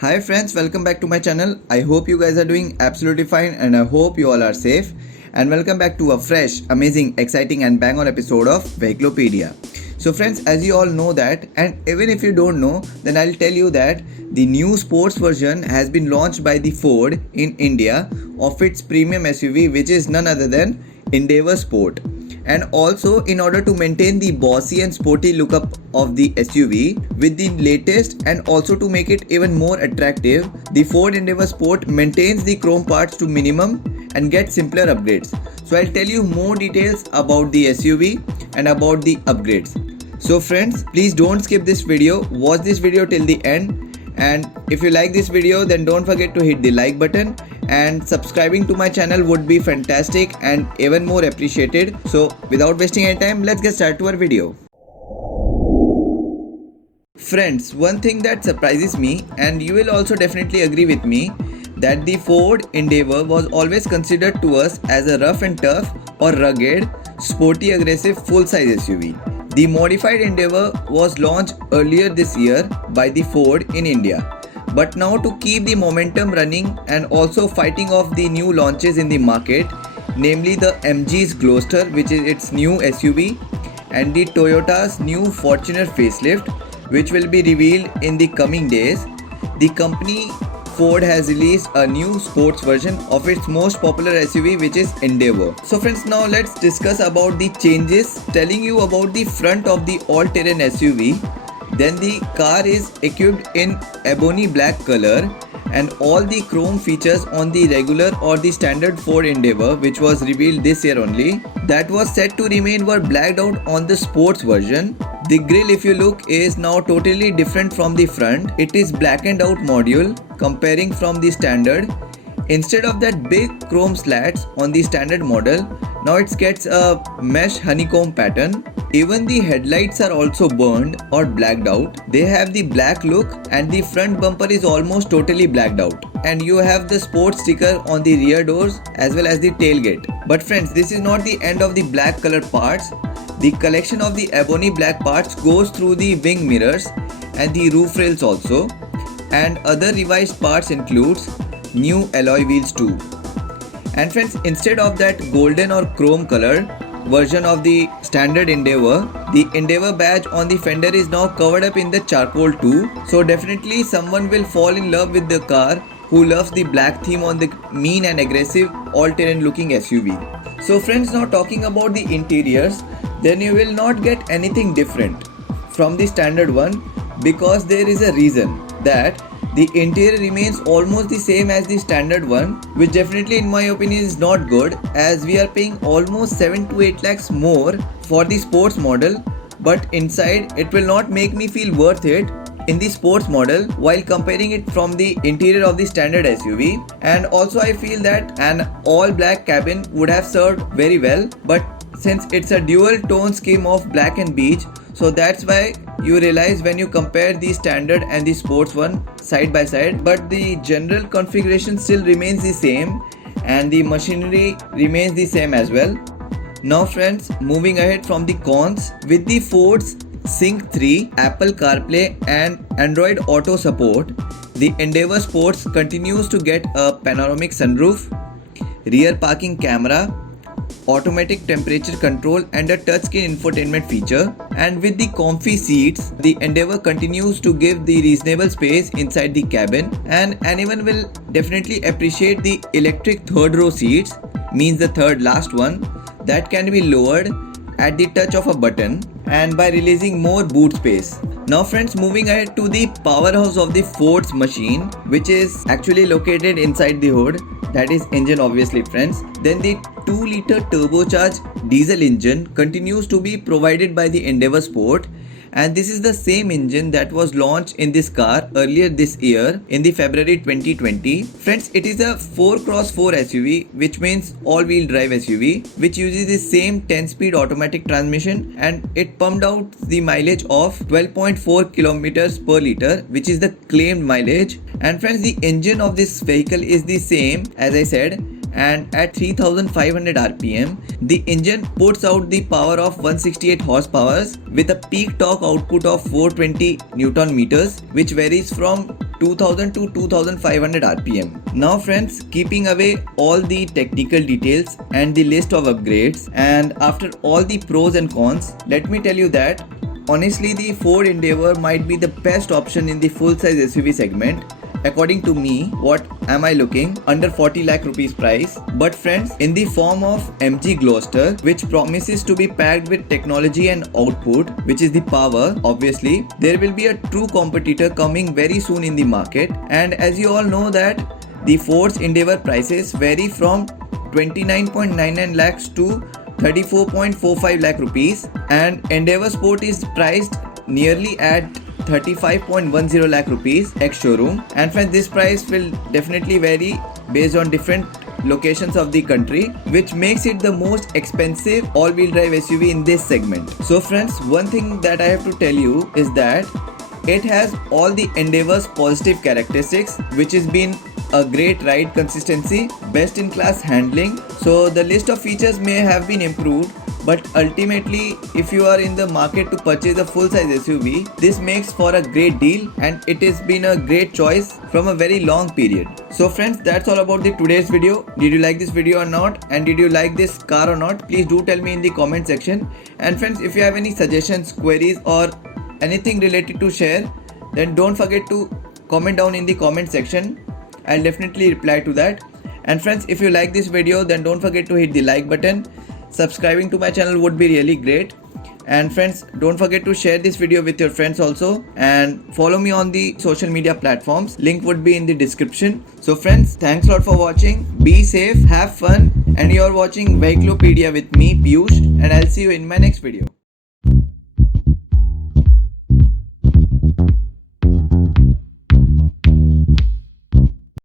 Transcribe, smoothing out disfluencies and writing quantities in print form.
Hi friends, welcome back to my channel. I hope you guys are doing absolutely fine and I hope you all are safe. And welcome back to a fresh, amazing, exciting and bang on episode of Vehiculopedia. So friends, as you all know that, and even if you don't know, then I'll tell you that the new sports version has been launched by the Ford in India of its premium SUV, which is none other than Endeavour Sport. And also, in order to maintain the bossy and sporty look up of the SUV with the latest, and also to make it even more attractive, the Ford Endeavour Sport maintains the chrome parts to minimum and gets simpler upgrades. So I'll tell you more details about the SUV and about the upgrades. So friends, please don't skip this video, watch this video till the end. And if you like this video, then don't forget to hit the like button, and subscribing to my channel would be fantastic and even more appreciated. So without wasting any time, let's get started to our video. Friends, one thing that surprises me, and you will also definitely agree with me, that the Ford Endeavour was always considered to us as a rough and tough or rugged, sporty, aggressive, full-size SUV. The modified Endeavour was launched earlier this year by the Ford in India. But now, to keep the momentum running and also fighting off the new launches in the market, namely the MG's Gloster, which is its new SUV, and the Toyota's new Fortuner facelift, which will be revealed in the coming days, the company Ford has released a new sports version of its most popular SUV, which is Endeavour. So friends, now let's discuss about the changes, telling you about the front of the all-terrain SUV. Then the car is equipped in ebony black color, and all the chrome features on the regular or the standard Ford Endeavour, which was revealed this year only, that was set to remain, were blacked out on the sports version. The grille, if you look, is now totally different from the front. It is blackened out module comparing from the standard. Instead of that big chrome slats on the standard model, now it gets a mesh honeycomb pattern. Even the headlights are also burned or blacked out. They have the black look, and the front bumper is almost totally blacked out. And you have the sports sticker on the rear doors as well as the tailgate. But friends, this is not the end of the black color parts. The collection of the ebony black parts goes through the wing mirrors and the roof rails also. And other revised parts includes new alloy wheels too. And friends, instead of that golden or chrome color version of the standard Endeavour, the Endeavour badge on the fender is now covered up in the charcoal too. So definitely someone will fall in love with the car who loves the black theme on the mean and aggressive all-terrain looking SUV. So friends, now talking about the interiors, then you will not get anything different from the standard one, because there is a reason that the interior remains almost the same as the standard one, which definitely in my opinion is not good, as we are paying almost 7 to 8 lakhs more for the sports model, but inside it will not make me feel worth it in the sports model while comparing it from the interior of the standard SUV. And also I feel that an all black cabin would have served very well, but since it's a dual tone scheme of black and beige, so that's why you realize when you compare the standard and the sports one side by side, but the general configuration still remains the same and the machinery remains the same as well. Now friends, moving ahead from the cons, with the Ford's Sync 3, Apple CarPlay and Android Auto support, the Endeavour Sports continues to get a panoramic sunroof, rear parking camera, automatic temperature control and a touchscreen infotainment feature. And with the comfy seats, the Endeavour continues to give the reasonable space inside the cabin, and anyone will definitely appreciate the electric third row seats, means the third last one, that can be lowered at the touch of a button and by releasing more boot space. Now friends, moving ahead to the powerhouse of the Ford's machine, which is actually located inside the hood, that is engine obviously friends. Then the 2-liter turbocharged diesel engine continues to be provided by the Endeavour Sport, and this is the same engine that was launched in this car earlier this year in the February 2020. Friends, it is a 4x4 SUV, which means all-wheel drive SUV, which uses the same 10-speed automatic transmission, and it pumped out the mileage of 12.4 kilometers per liter, which is the claimed mileage. And friends, the engine of this vehicle is the same as I said, and at 3500 rpm the engine puts out the power of 168 horsepower with a peak torque output of 420 newton meters, which varies from 2000 to 2500 RPM. Now friends, keeping away all the technical details and the list of upgrades, and after all the pros and cons, let me tell you that honestly the Ford Endeavour might be the best option in the full size SUV segment. According to me, what am I looking? Under 40 lakh rupees price. But friends, in the form of MG Gloster, which promises to be packed with technology and output, which is the power, obviously, there will be a true competitor coming very soon in the market. And as you all know that the Ford's Endeavour prices vary from 29.99 lakhs to 34.45 lakh rupees, and Endeavour Sport is priced nearly at 35.10 lakh rupees ex showroom. And friends, this price will definitely vary based on different locations of the country, which makes it the most expensive all-wheel drive SUV in this segment. So friends, one thing that I have to tell you is that it has all the Endeavour's positive characteristics, which has been a great ride consistency, best in class handling. So the list of features may have been improved, but ultimately if you are in the market to purchase a full size SUV, this makes for a great deal, and it has been a great choice from a very long period. So friends, that's all about the today's video. Did you like this video or not, and did you like this car or not? Please do tell me in the comment section. And friends, if you have any suggestions, queries or anything related to share, then don't forget to comment down in the comment section. I'll definitely reply to that. And friends, if you like this video, then don't forget to hit the like button. Subscribing to my channel would be really great. And friends, don't forget to share this video with your friends also, and follow me on the social media platforms. Link would be in the description. So friends, thanks a lot for watching. Be safe, have fun, and you're watching Vehiculopedia with me, Piyush, and I'll see you in my next video.